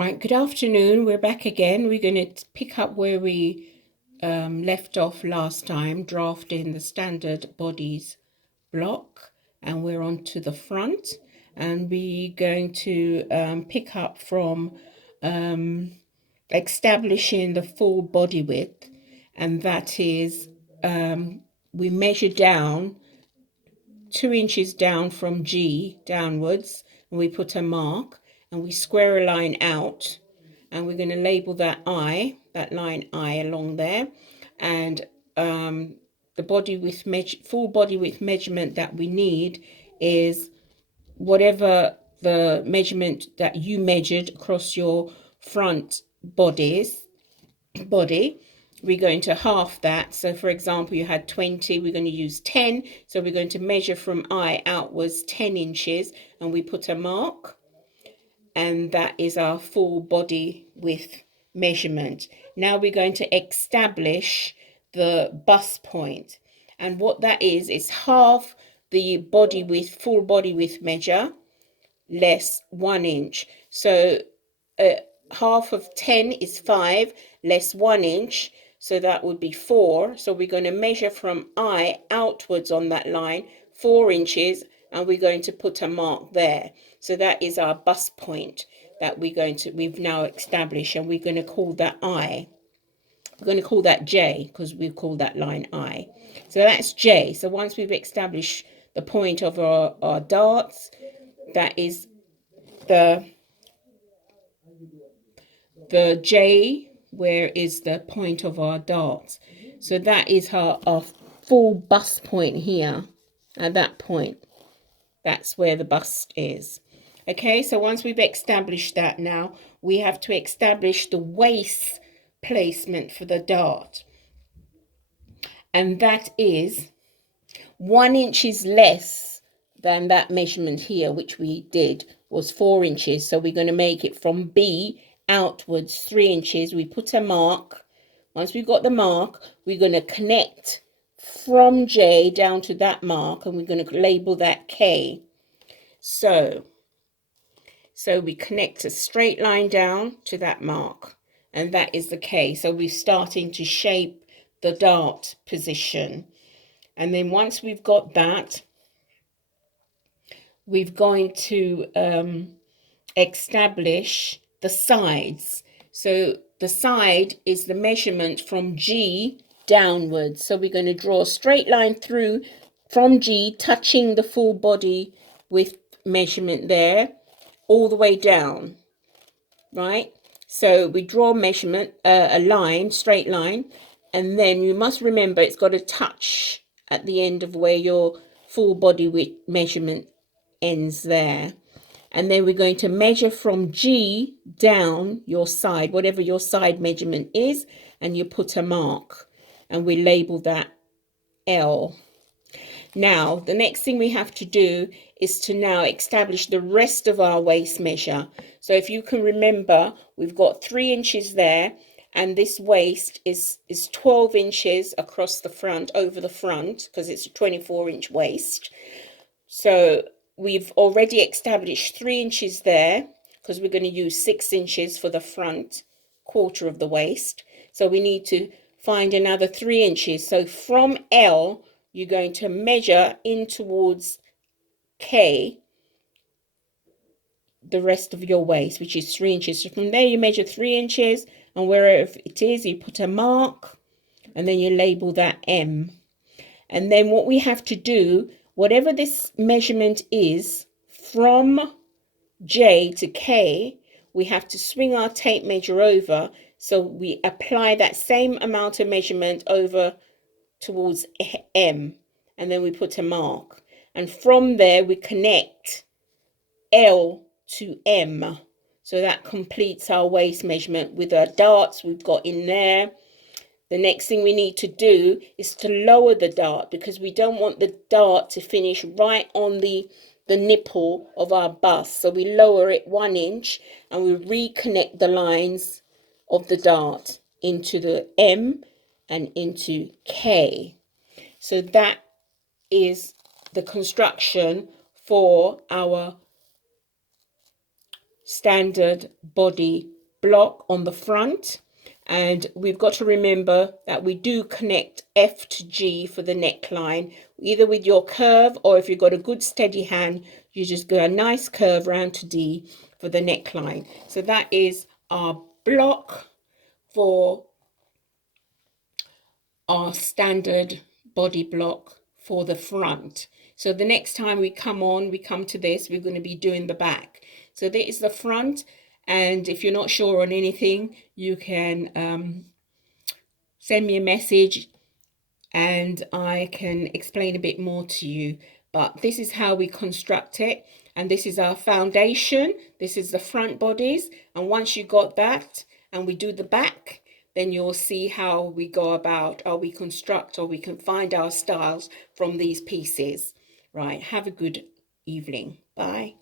Right, good afternoon. We're back again. We're going to pick up where we left off last time, drafting the standard bodies block, and we're on to the front, and we're going to pick up from establishing the full body width, and that is we measure down 2 inches down from G downwards, and we put a mark and we square a line out, and we're going to label that I, that line I along there, and the body width full body width measurement that we need is whatever the measurement that you measured across your front body. We're going to half that. So for example, you had 20, we're going to use 10. So we're going to measure from I outwards 10 inches, and we put a mark, and that is our full body width measurement. Now we're going to establish the bust point, and what that is half the body width, full body width measure less 1 inch. So half of 10 is 5 less 1 inch, so that would be 4. So we're going to measure from I outwards on that line 4 inches, and we're going to put a mark there. So that is our bust point that we've now established, and we're going to call that I. We're going to call that J because we've called that line I. So that's J. So once we've established the point of our darts, that is the J, where is the point of our darts. So that is our full bust point here. At that point, that's where the bust is. Okay, so once we've established that, now we have to establish the waist placement for the dart, and that is 1 inch is less than that measurement here, which we did was 4 inches. So we're going to make it from B outwards 3 inches. We put a mark. Once we've got the mark, we're going to connect from J down to that mark, and we're going to label that K. So we connect a straight line down to that mark, and that is the K. So we're starting to shape the dart position. And then once we've got that, we're going to establish the sides. So the side is the measurement from G downwards. So we're going to draw a straight line through from G, touching the full body with measurement there, all the way down, right? So we draw measurement, a line, straight line, and then you must remember it's got to touch at the end of where your full body width measurement ends there. And then we're going to measure from G down your side, whatever your side measurement is, and you put a mark, and we label that L. Now, the next thing we have to do is to now establish the rest of our waist measure. So if you can remember, we've got 3 inches there, and this waist is 12 inches across the front, over the front, because it's a 24-inch waist. So we've already established 3 inches there, because we're going to use 6 inches for the front quarter of the waist. So we need to find another 3 inches. So from L, you're going to measure in towards K, the rest of your waist, which is 3 inches. So from there, you measure 3 inches, and wherever it is, you put a mark, and then you label that M. And then what we have to do, whatever this measurement is, from J to K, we have to swing our tape measure over. So we apply that same amount of measurement over towards M, and then we put a mark. And from there, we connect L to M. So that completes our waist measurement with our darts we've got in there. The next thing we need to do is to lower the dart, because we don't want the dart to finish right on the nipple of our bust. So we lower it 1 inch, and we reconnect the lines of the dart into the M and into K. So that is the construction for our standard body block on the front. And we've got to remember that we do connect F to G for the neckline, either with your curve, or if you've got a good steady hand, you just go a nice curve round to D for the neckline. So that is our block for our standard body block for the front. So the next time we come to this, we're going to be doing the back. So there is the front. And if you're not sure on anything, you can send me a message and I can explain a bit more to you. But this is how we construct it. And this is our foundation. This is the front bodice. And once you got that and we do the back, then you'll see how we go about, or we construct, or we can find our styles from these pieces. Right. Have a good evening. Bye.